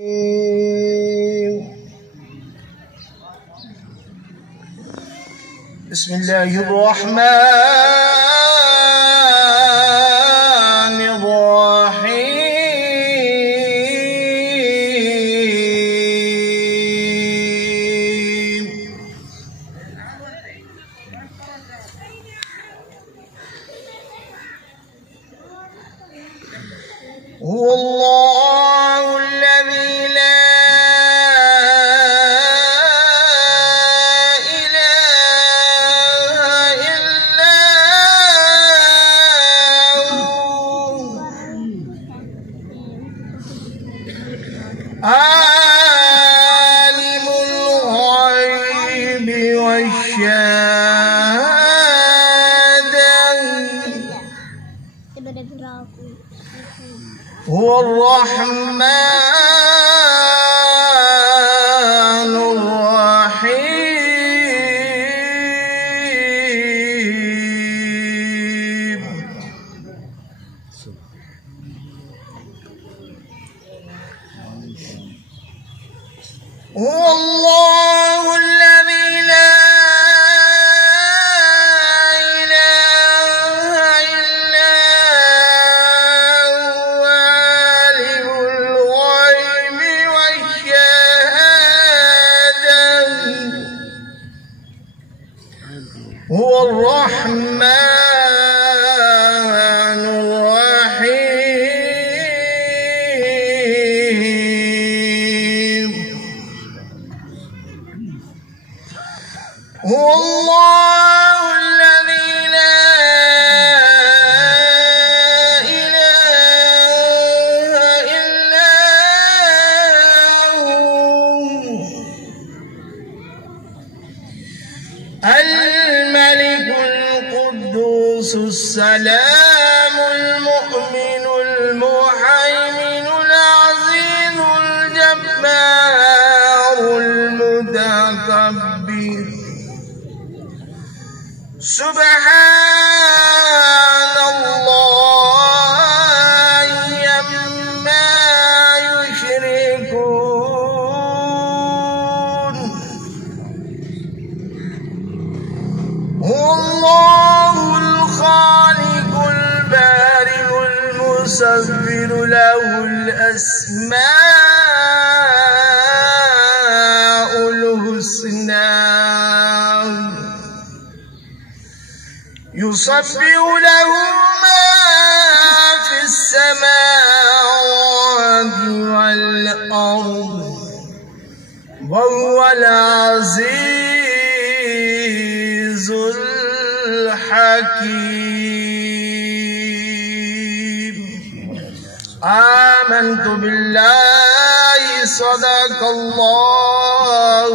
بسم الله الرحمن الرحيم. هو الله الذي لا عالم الغيب والشهادة هو الرحمن الرحيم. هو الله الذي لا إله إلا هو عالم الغيب والشهادة هو الرحمن هو الله الذي لا إله إلا هو الملك القدوس السلام المؤمن المهيمن العزيز الجبار المتكبر. سبحان الله عما يشركون. هو الله الخالق البارئ المصور له الأسماء الحسنى يسبح له ما في السماوات والأرض وهو العزيز الحكيم. آمنت بالله صدق الله